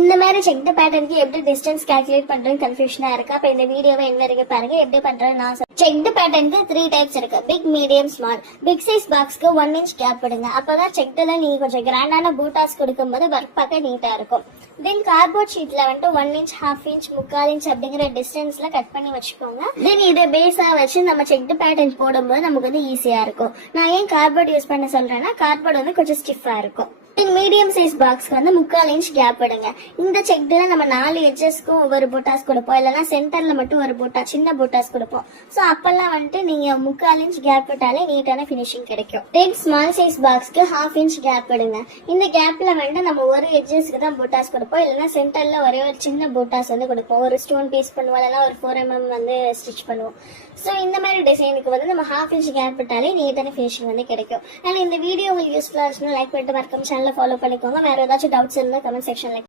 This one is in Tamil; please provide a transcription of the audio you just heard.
இந்த மாதிரி செக் த பேட்டர்னுக்கு எப்படி டிஸ்டன்ஸ் கால்குலேட் பண்றதுன்னு கன்ஃபியூஷனா இருக்கு. அப்ப இந்த வீடியோவை என்ன வரைக்கும் பாருங்க, எப்படி பண்றேன்னு நான் செக் த பேட்டர்னுக்கு 3 டைப்ஸ் இருக்கு. Big, medium, small. Big size பாக்ஸ்க்கு 1 inch கேப் விடுங்க. அப்பதான் செக்ல நீங்க கொஞ்சம் கிராண்டான பூட்டாஸ் கொடுக்கும்போது ஒர்க் பார்க்க நீட்டா இருக்கும். தென் கார்ட்போர்ட் ஷீட்ல வந்துட்டு 1 inch, 1/2 inch, 3/4 inch அப்படிங்கிற டிஸ்டன்ஸ்ல கட் பண்ணி வச்சுக்கோங்க. தென் இதை பேஸா வச்சு நம்ம செக் த பேட்டர்ன் போடும்போது நமக்கு வந்து ஈஸியா இருக்கும். நான் ஏன் கார்ட்போர்ட் யூஸ் பண்ண சொல்றேன்னா கார்ட்போர்ட் வந்து கொஞ்சம் ஸ்டிஃபா இருக்கும். மீடியம் சைஸ் பாக்ஸ்க்கு வந்து 3/4 inch கேப் விடுங்க. இந்த செக்ல நம்ம 4 எட்ஜஸ்க்கும் ஒவ்வொரு பூட்டாஸ் கொடுப்போம், இல்லைன்னா சென்டர்ல மட்டும் ஒரு பூட்டா சின்ன பூட்டாஸ் கொடுப்போம். சோ அப்பெல்லாம் வந்துட்டு நீங்க 3/4 inch கேப் விட்டாலே நீட்டான பினிஷிங் கிடைக்கும். தென் ஸ்மால் சைஸ் பாக்ஸ்க்கு 1/2 inch கேப் விடுங்க. இந்த கேப்ல வந்துட்டு நம்ம ஒரு எட்ஜஸ்க்கு தான் பூட்டாஸ் கொடுப்போம், இல்லைன்னா சென்டர்ல ஒரே ஒரு சின்ன பூட்டாஸ் வந்து கொடுப்போம். ஒரு ஸ்டோன் பீஸ் பண்ணுவோம், இல்லைன்னா ஒரு 4 mm வந்து ஸ்டிச் பண்ணுவோம். சோ இந்த மாதிரி டிசைனுக்கு வந்து நம்ம 1/2 inch கேப் விட்டாலே நீட்டான பினிஷிங் வந்து கிடைக்கும். அண்ட் இந்த வீடியோ உங்களுக்கு யூஸ்ஃபுல்லா இருந்துச்சுன்னா லைக் பண்ணிட்டு மறக்காம சேனலை ஃபாலோ பண்ணிக்கோங்க. வேற ஏதாச்சும் டவுட்ஸ் இருந்தா கமெண்ட் செக்ஷன்ல